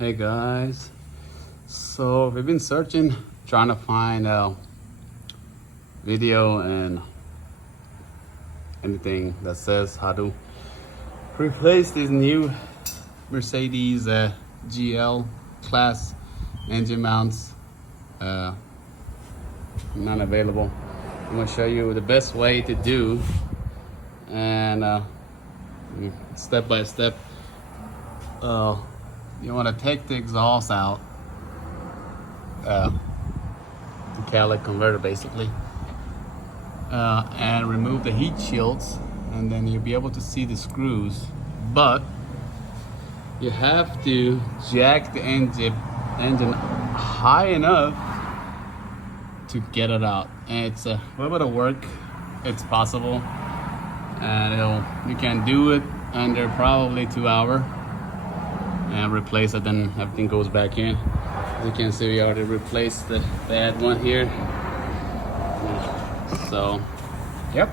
Hey guys, so we've been searching, trying to find a video and anything that says how to replace these new Mercedes GL class engine mounts. Not available. I'm gonna show you the best way to do, and step by step. You want to take the exhaust out, the catalytic converter basically, and remove the heat shields, and then you'll be able to see the screws. But you have to jack the engine high enough to get it out, and it's a little bit of work. It's possible, and you can do it under probably 2 hours and replace it, then everything goes back in. As you can see, we already replaced the bad one here. So, yep.